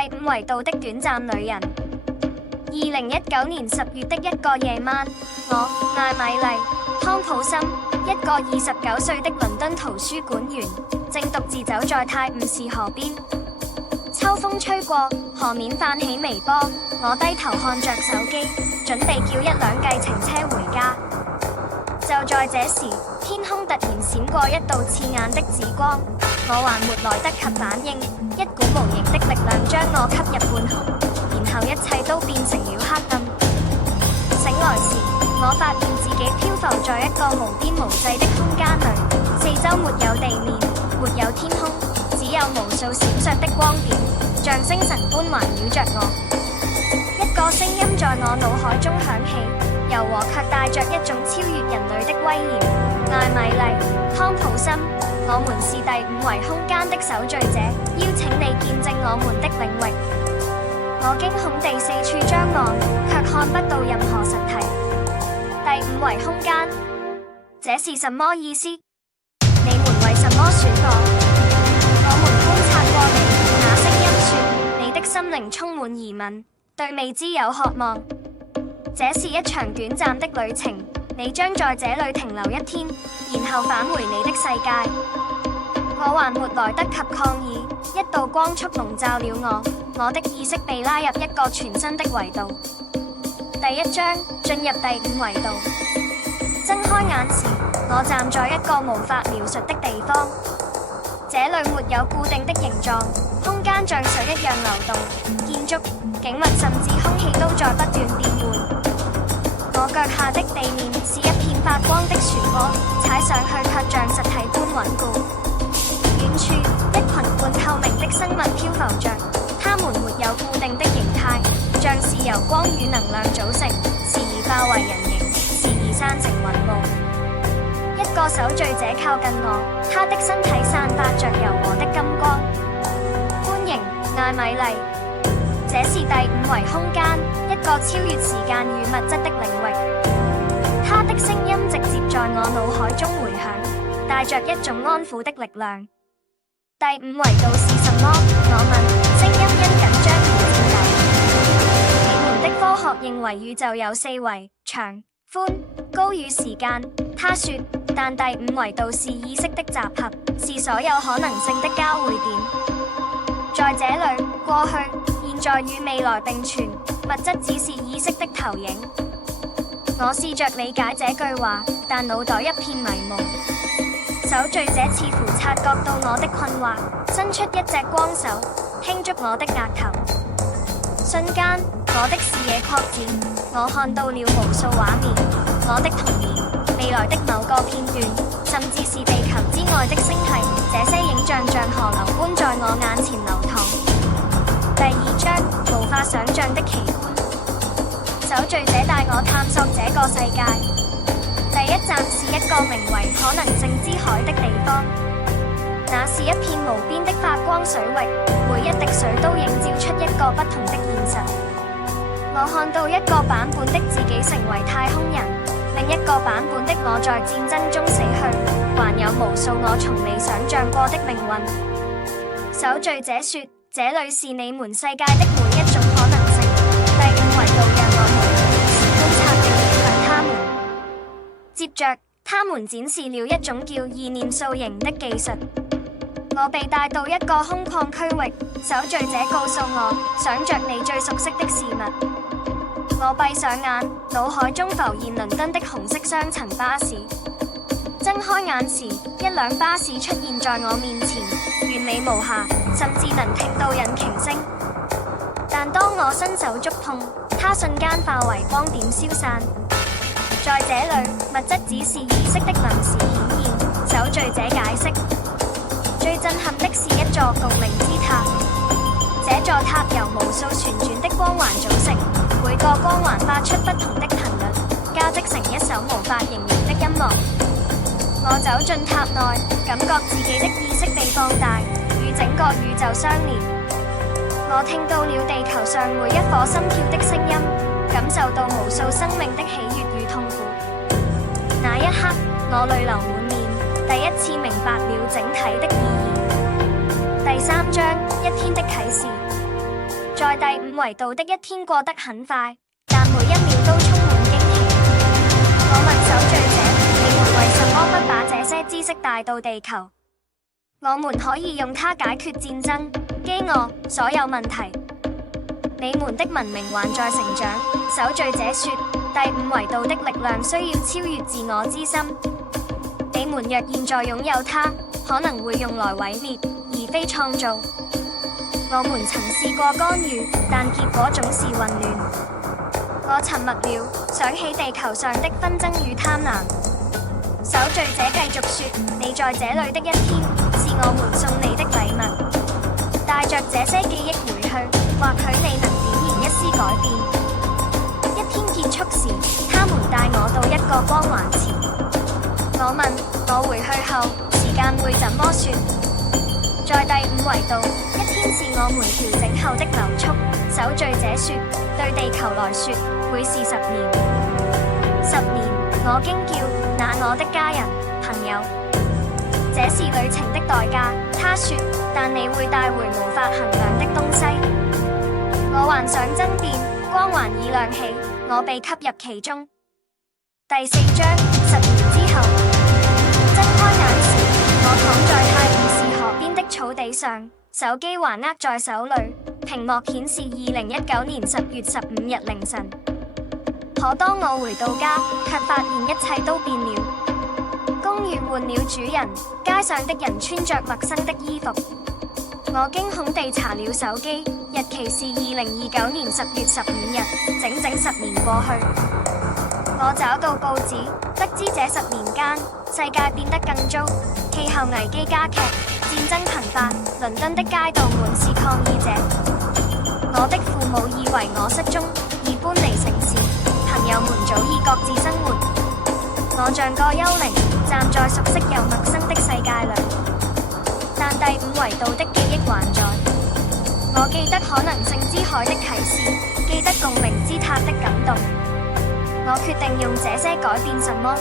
第五維度的短暫旅人。2019年10月的一個夜晚，我艾米麗湯普森，一個29歲的倫敦圖書館員，正獨自走在泰晤士河邊。秋風吹過，河面泛起微波，我低頭看着手機，準備叫一輛計程車回家。就在這時，天空突然閃過一道刺眼的紫光，我還沒來得及反應，一股無形的力量將我吸入半空，然後一切都變成了黑暗。醒來時，我發現自己漂浮在一個無邊無際的空間裡，四周沒有地面，沒有天空，只有無數閃爍的光點，像星辰般環繞着我。一個聲音在我腦海中響起，柔和卻帶着一種超越人類的威嚴。艾米麗湯普森，我們是第五維空間的守序者，邀請你見證我們的領域。我驚恐地四處張望，卻看不到任何實體。第五維空間，這是什麼意思？你們為什麼選我？我們觀察過你，那聲音說，你的心靈充滿疑問，對未知有渴望。這是一場短暫的旅程，你將在這裡停留一天，然後返回你的世界。我還沒來得及抗議，一道光束籠罩了我的意識被拉入一個全新的維度。第一章，進入第五維度。睜開眼時，我站在一個無法描述的地方，這裡沒有固定的形狀，空間像水一樣流動，建築、景物甚至空氣都在不斷變換。我腳下的地面是一片發光的漩渦，踩上去卻像實體般穩固。遠處，一群半透明的生物漂浮着，它們沒有固定的形態，像是由光與能量組成，時而化為人形，時而散成雲霧。一個守序者靠近我，他的身體散發着柔和的金光。歡迎，艾米麗，這是第五維空間，一個超越時間與物質的領域。他的聲音直接在我腦海中迴響，帶着一種安撫的力量。第五維度是什麼？我問，聲音因緊張而顫抖。你們的科學認為宇宙有四維：長、寬、高與時間。他說，但第五維度是意識的集合，是所有可能性的交匯點。在這裡，過去、現在與未來並存，物質只是意識的投影。我試着理解這句話，但腦袋一片迷霧。守序者似乎察覺到我的困惑，伸出一隻光手，輕觸我的額頭。瞬間，我的視野擴展，我看到了無數畫面，我的童年、未來的某個片段，甚至是地球之外的星系。這些影像像河流般在我眼前流淌。第二章，無法想象的奇觀。守序者帶我探索這個世界。第一站是一個名為可能性之海的地方，那是一片無邊的發光水域，每一滴水都映照出一個不同的現實。我看到一個版本的自己成為太空人，另一個版本的我在戰爭中死去，還有無數我從未想象過的命運。守序者說，這裡是你們世界的每一種可能性。第五維度讓我們觀察並影響他們。接着，他們展示了一種叫意念塑形的技術。我被帶到一個空曠區域，守序者告訴我，想着你最熟悉的事物。我閉上眼，腦海中浮現倫敦的紅色雙層巴士。睜開眼時，一輛巴士出現在我面前，完美無瑕，甚至能聽到引擎聲。但當我伸手觸碰，它瞬間化為光點消散。在這裡，物質只是意識的臨時顯現。守序者解釋，最震撼的是一座共鳴之塔。這座塔由無數旋轉的光環組成，每個光環發出不同的頻率，交織成一首無法形容的音樂。我走進塔內，感覺自己的意識被放大，與整個宇宙相連。我聽到了地球上每一顆心跳的聲音，感受到無數生命的喜悅與痛苦。那一刻，我淚流滿面，第一次明白了整體的意義。第三章，一天的啟示。在第五維度的一天過得很快，但每一秒都充滿驚喜。我問守序者，你們為什麼不把這些知識帶到地球？我們可以用它解決戰爭、飢餓，所有問題。你們的文明還在成長，守序者說，第五維度的力量需要超越自我之心。你們若現在擁有它，可能會用來毀滅，而非創造。我們曾試過干預，但結果總是混亂。我沉默了，想起地球上的紛爭與貪婪。守序者繼續說，你在這裡的一天，是我們送你的禮物。帶着這些記憶回去，或許你能點燃一絲改變。一天結束時，他們帶我到一個光環前。我問，我回去後，時間會怎麼說？在第五維度，一天是我們調整後的流速。守序者說，對地球來說，會是10年。10年，我驚叫，那我的家人、朋友，這是旅程的代價。他說，但你會帶回無法衡量的東西。我還想爭辯，光環已亮起，我被吸入其中。第4章，10年之後，睜開眼時，我躺在泰晤士河邊的草地上，手機還握在手裏，屏幕顯示2019年10月15日凌晨。可當我回到家，卻發現一切都變了。公寓換了主人，街上的人穿着陌生的衣服。我驚恐地查了手機，日期是2029年10月15日，整整10年過去。我找到報紙，得知這10年間，世界變得更糟，氣候危機加劇，戰爭頻發，倫敦的街道滿是抗議者。我的父母以為我失蹤，已搬離城市，朋友們早已各自生活。我像個幽靈，站在熟悉又陌生的世界裏，但第五維度的記憶還在。我記得可能性之海的啟示，記得共鳴之塔的感動。我決定用這些改變什麼？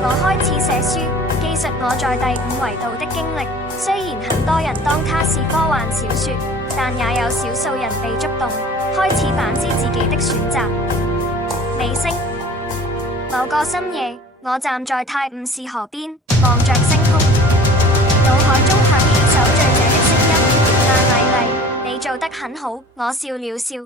我開始寫書，記述我在第五維度的經歷。雖然很多人當它是科幻小說，但也有少數人被觸動，開始反思自己的選擇。尾聲。某個深夜，我站在泰晤士河邊，望着星空，腦海中響起守序者的聲音：艾米麗，你做得很好。我笑了笑。